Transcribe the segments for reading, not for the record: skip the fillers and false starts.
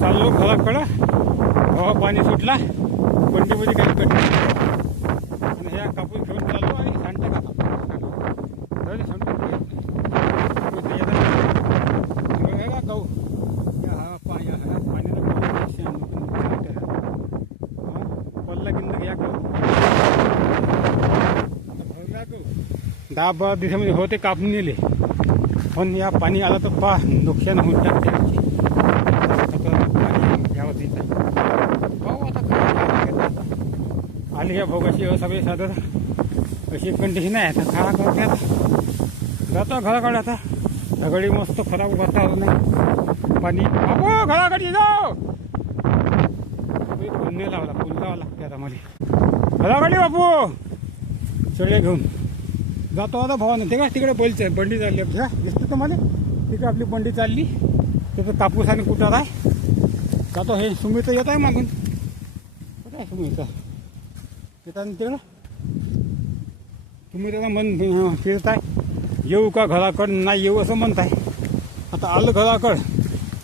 चाललो घराकडं. हवा पाणी सुटला, बंडीमध्ये काही कट आणि ह्या कापूस घेऊन चाललो आणि सांडता का गहू पाण्याला पल्ला किंद घ्या गहू 10-12 दिवसामध्ये होते कापून नेले. पण या पाणी आलं तर पा नुकसान होऊन टाकते. आली ह्या भोगाशी सगळे साधं अशी कंडिशन आहे. आता खा करते आता जातो घराकडे. आता सगळी मस्त खराब वातावरण नाही. पाणी बापू घराकडे जाऊ. पूल नाही लावला, पूल लावा लागते आता मला घराकडे. बापू सगळे घेऊन जातो आता भावानं. ते का तिकडे बंडी चालली आपली. दिसतं तुम्हाला तिकडे आपली बंडी चालली. तिथं कापूस आणि कुटार आहे. जातो. हे सुमित येत आहे मागून. कुठं आहे सुमित येतात तिकडं. तुम्ही त्याला मन फिरताय येऊ का घराकडं, नाही येऊ असं म्हणताय. आता आलं घराकड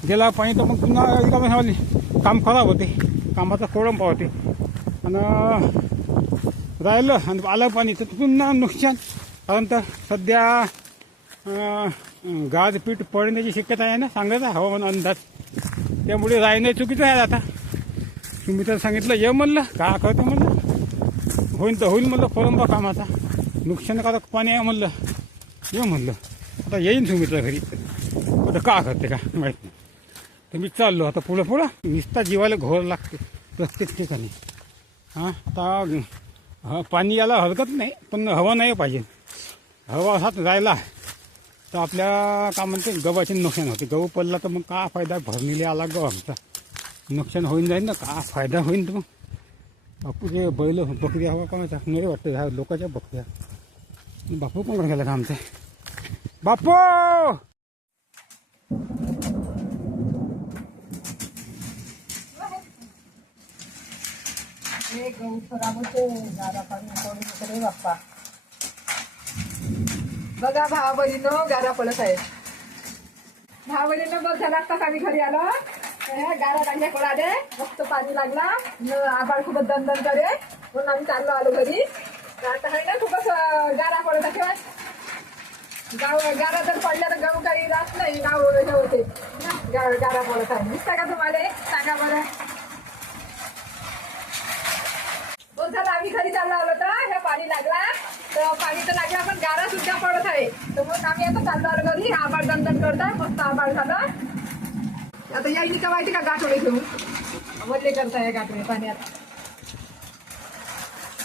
गेला पाणी तर मग पुन्हा काम खराब होते, कामाचा खोळंबा होते. आणि राहिलं आणि आलं पाणी तर पुन्हा नुकसान. कारण तर सध्या गाजपीठ पडण्याची शक्यता आहे ना, सांगायचा हवामान अंदाज. त्यामुळे राहणं चुकीचं आहे. आता तुम्ही तर सांगितलं ये म्हणलं, का करतं म्हणलं, होईल तर होईल म्हणलं खोळंबा कामाचा. नुकसानकारक पाणी आहे म्हणलं, ये म्हणलं. आता येईन सुमितला घरी. आता का करते का माहीत नाही. तर मी चाललो आता पुढं नुसता जीवाला घोर लागते प्रत्येक ठिकाणी. हां आता पाणी यायला हरकत नाही, पण हवा नाही पाहिजे. हवा असाच राहिला तर आपल्या का म्हणते गव्हाचे नुकसान होते. गहू पडला तर मग का फायदा, भरणीले आला गहू आमचा, नुकसान होऊन जाईल ना. का फायदा होईल तर मग बापू जे बैल बकरी हवा कामाचा नाही वाटतं. ह्या लोकांच्या बकऱ्या. बापू कोण गेला का आमचे बापू. गहू खराब होते गारा पाणी बाप्पा. बघा भावाबहिणीनं गारा पडत आहेत. भावाबहिणीनं बघ झाला आत्ताच आम्ही घरी आलो. गारा लागल्या कोळाडे, मस्त पाणी लागला. आभाळ खूपच दणदण करे म्हणून आम्ही चाललो आलो घरी. आता आहे ना खूपच गारा पडत आहे. गारा जर पडल्या तर गहू काही राहत नाही. गाव हे होते गारा पडत आहे. दिसता का तुम्हाला, सांगा बरं. बघ झालं आम्ही घरी चाललो आलो तर हे पाणी लागला. तर पाणी तर लागला पण गारा सुद्धा पडत आहे. तर मग आम्ही आता चाललो आलो घरी. आभाळ दणदण करताय, मस्त आभाळ झालं. आता यायची का माहिती का गाठोडे घेऊन वल्ले करताय गाठोडे पाण्यात.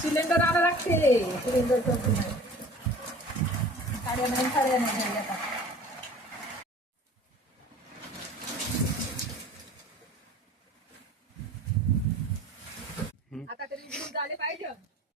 सिलेंडर आणावं लागते. सिलेंडर करतो नाही, साड्या नाही आता. आता तरी झाले पाहिजे.